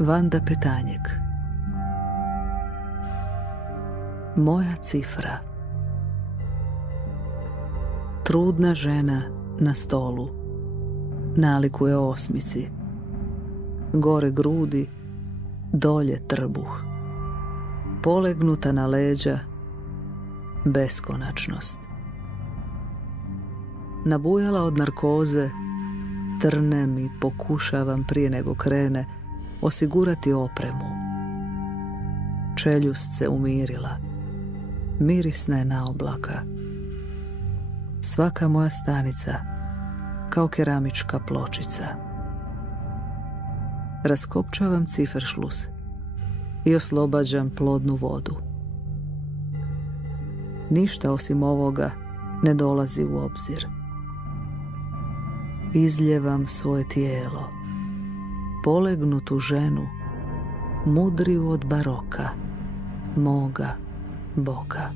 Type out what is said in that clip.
Vanda Petanjek. Moja cifra. Trudna žena na stolu nalikuje osmici. Gore grudi, dolje trbuh. Polegnuta na leđa, beskonačnost. Nabujala od narkoze, trnem i pokušavam prije nego krene osigurati opremu. Čeljust se umirila, mirisna je na oblaka. Svaka moja stanica kao keramička pločica. Raskopčavam ciferšlus i oslobađam plodnu vodu. Ništa osim ovoga ne dolazi u obzir. Izljevam svoje tijelo, polegnutu ženu, mudriju od baroka, moga boga.